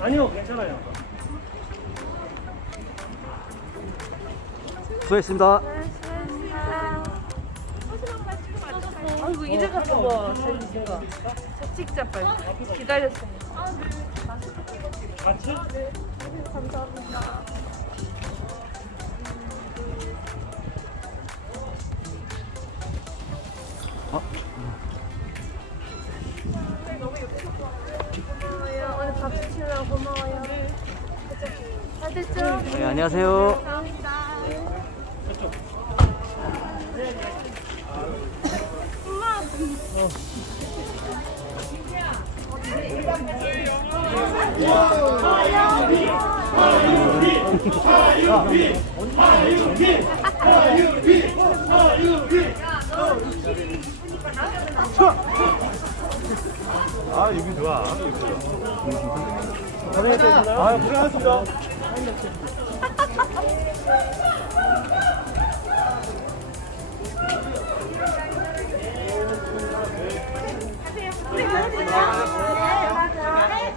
아니요, 괜찮아요. 수고했습니다. 아이고 이제 갔다 와 제가 직접 빨리 기다렸어요 같이? 감사합니다 어? 고마워요 오늘 밥 주시느라 고마워요 잘 됐죠? 네, 안녕하세요. 감사합니다 아, 여기 좋아. 아, 고생하셨습니다.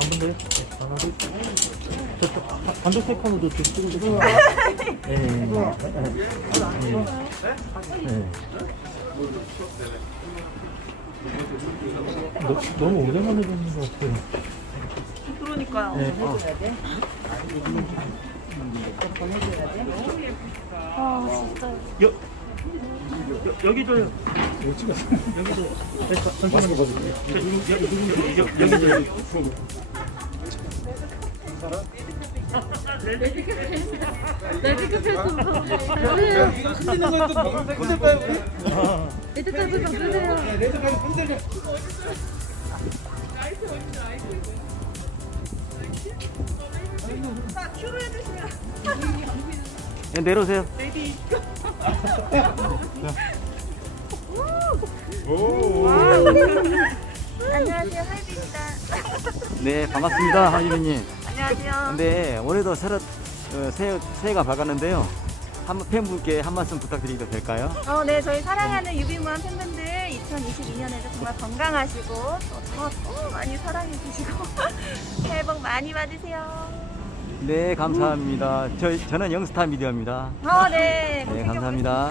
안 본대요? 반도 세컨으로 좀 찍어주세요. 예. 너, 너무 오랜만에 뵙는 것 같아요. 그러니까요 네. 아 진짜 여, 여, 여기 줘요. 여기 찍었어. 여기 줘. 네, 자, 잠시만요. 저, 여, 여, 여, 여기 줘요. 레드카펫 좀 주세요 흔드는 것도 흔들까요 우리? 아, 레드카펫 좀 주세요 레드까지 흔들려 네, 내려오세요. 안녕하세요 하이비입니다 네, 반갑습니다. 하이민님. 안녕하세요 네, 올해도 새로, 어, 새해, 새해가 밝았는데요. 한 팬분께 한 말씀 부탁드려도 될까요? 어, 네, 저희 사랑하는 유비무한 팬분들 2022년에도 정말 건강하시고 또저 많이 사랑해 주시고 새해 복 많이 받으세요. 네, 감사합니다. 저, 저는 영스타 미디어입니다. 어, 네. 네, 감사합니다.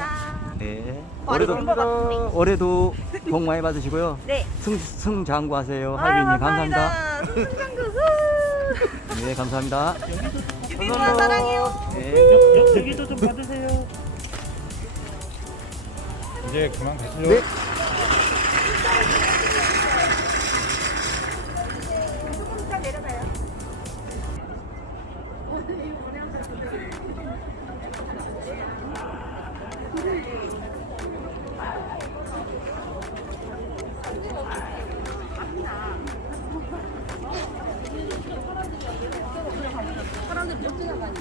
네. 많이 올해도, 같은데. 올해도 복 많이 받으시고요. 네. 승, 승장구하세요. 하이민님, 감사합니다. 승승장구 네, 감사합니다. 유비무한 사랑해요. 네. 여, 여기도 좀 받으세요. 이제 그만 가시죠 네. 하나,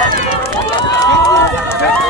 Thank you.